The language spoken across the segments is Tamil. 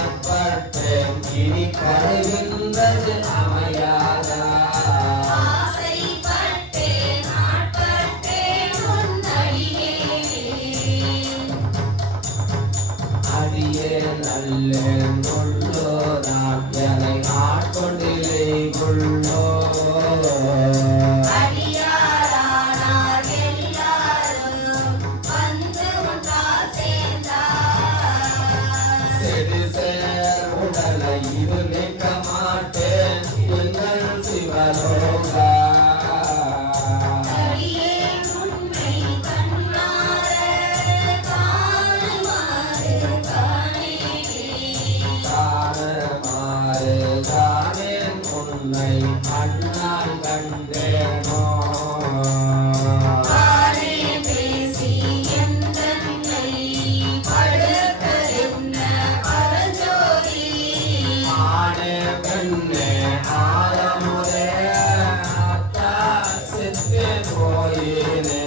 புறப்பட்டேன் இனி கருகின்றது அமையாதா அடியே நல்லேன் கொள்ளோ நான் என்னை ஆட்கொண்டிலே கொள்ளோ அண்ணால் கண்டேனோ பேசி எந்தன்னை படுத்தென்ன பரஞ்சோதி ஆனே பெண்ணே ஆரமுதே அத்தா செத்து போயினே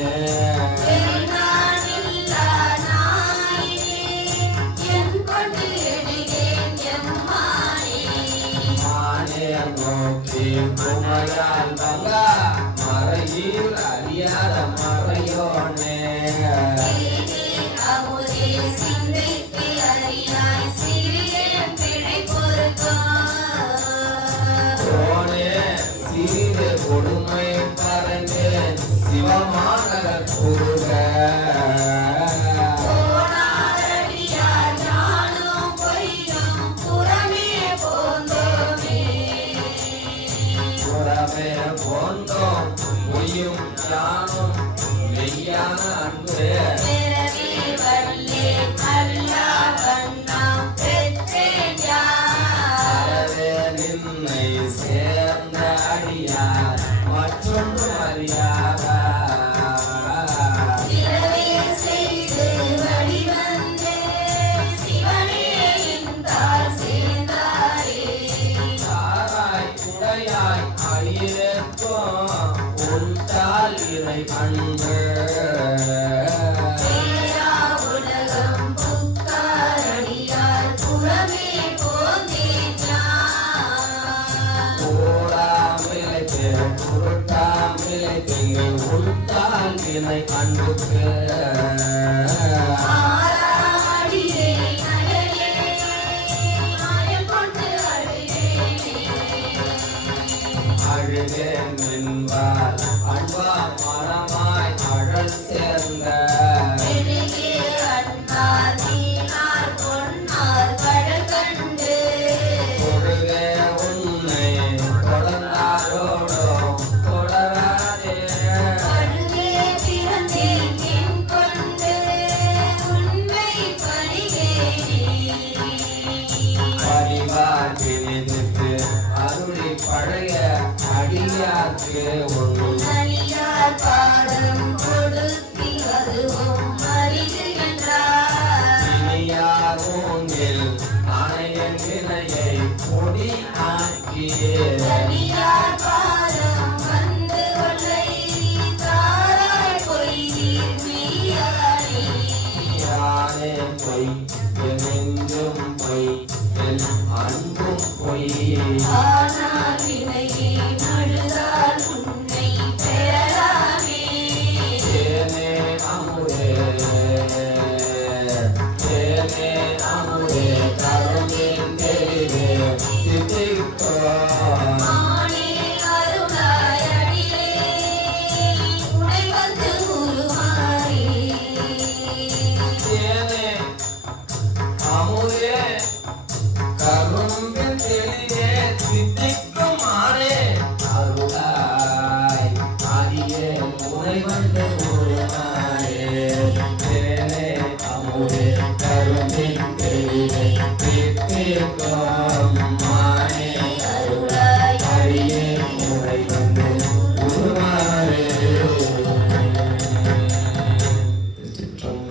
குமரால் பங்கா மறையில் அறியாத மறையோனே சிறிது கொடுமை பறந்தேன் சிவமான கூறுக போந்தோம் பொய்யும் யானும் மெய்யான அன்பு நின்னை சேர்ந்த அடியார் மற்றொன்று அறியாத உண்டால் இறை அன்பு உலகம் புக்காரடியார் புறமே போராமிலைக்கு பொருட்டாமிலைக்கு உண்டால் இறை அன்புக்கு அழுகேன் என்பார் அன்பா மனமாய் அழல் சேர்ந்த தொழுகே உன்னை தொடர்ந்தாரோடோ தொடராதே பரிவாற்றி நினைத்து அருளி பழைய அடியார்க்கு ஒன்று பாடம் கொடுத்தி அதுவும் இனியார் மூங்கில் அணையின் வினையை பொடி ஆக்கியே யானே பொய் எனெங்கும் பொய் என் அன்பும் பொய் கருமின் தெளிவே